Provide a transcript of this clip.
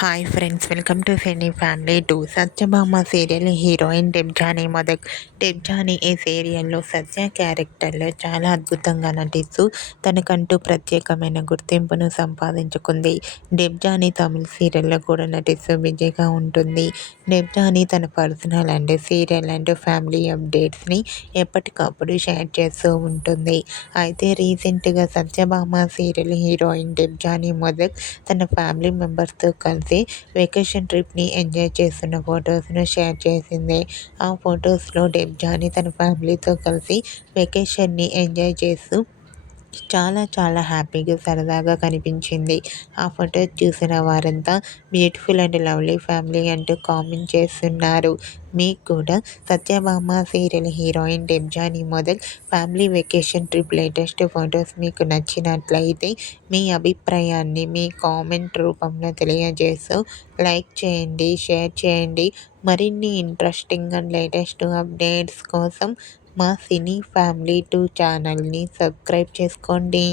Hi friends, welcome to cine family 2. Satyabhama serial heroine Debjani Modak. Debjani ఈ సీరియల్లో సత్య క్యారెక్టర్లో చాలా అద్భుతంగా నటిస్తూ తనకంటూ ప్రత్యేకమైన గుర్తింపును సంపాదించుకుంది. డెబ్జానీ తమిళ సీరియల్లో కూడా నటిస్తూ బిజీగా ఉంటుంది. డెబ్జానీ తన personal and serial and family అప్డేట్స్ని ఎప్పటికప్పుడు షేర్ చేస్తూ ఉంటుంది. అయితే రీసెంట్గా సత్యభామ సీరియల్ హీరోయిన్ డెబ్జానీ మొదక్ తన ఫ్యామిలీ మెంబర్స్తో కలిసి వెకేషన్ ట్రిప్ని ఎంజాయ్ చేస్తున్న ఫొటోస్ను షేర్ చేసింది. ఆ ఫొటోస్లో డెబ్జానీ తన ఫ్యామిలీతో కలిసి వెకేషన్ని ఎంజాయ్ చేస్తూ చాలా చాలా హ్యాపీగా సరదాగా కనిపించింది. ఆ ఫోటో చూసిన వారంతా బ్యూటిఫుల్ అండ్ లవ్లీ ఫ్యామిలీ అంటూ కామెంట్ చేస్తున్నారు. మీకు కూడా Satyabhama serial heroine Debjani Modak family vacation trip latest photos మీకు నచ్చినట్లయితే మీ అభిప్రాయాన్ని మీ కామెంట్ రూపంలో తెలియజేస్తూ లైక్ చేయండి, షేర్ చేయండి. మరిన్ని ఇంట్రెస్టింగ్ అండ్ లేటెస్ట్ అప్డేట్స్ కోసం మా సినీ ఫ్యామిలీ 2 ఛానల్ని సబ్స్క్రైబ్ చేసుకోండి.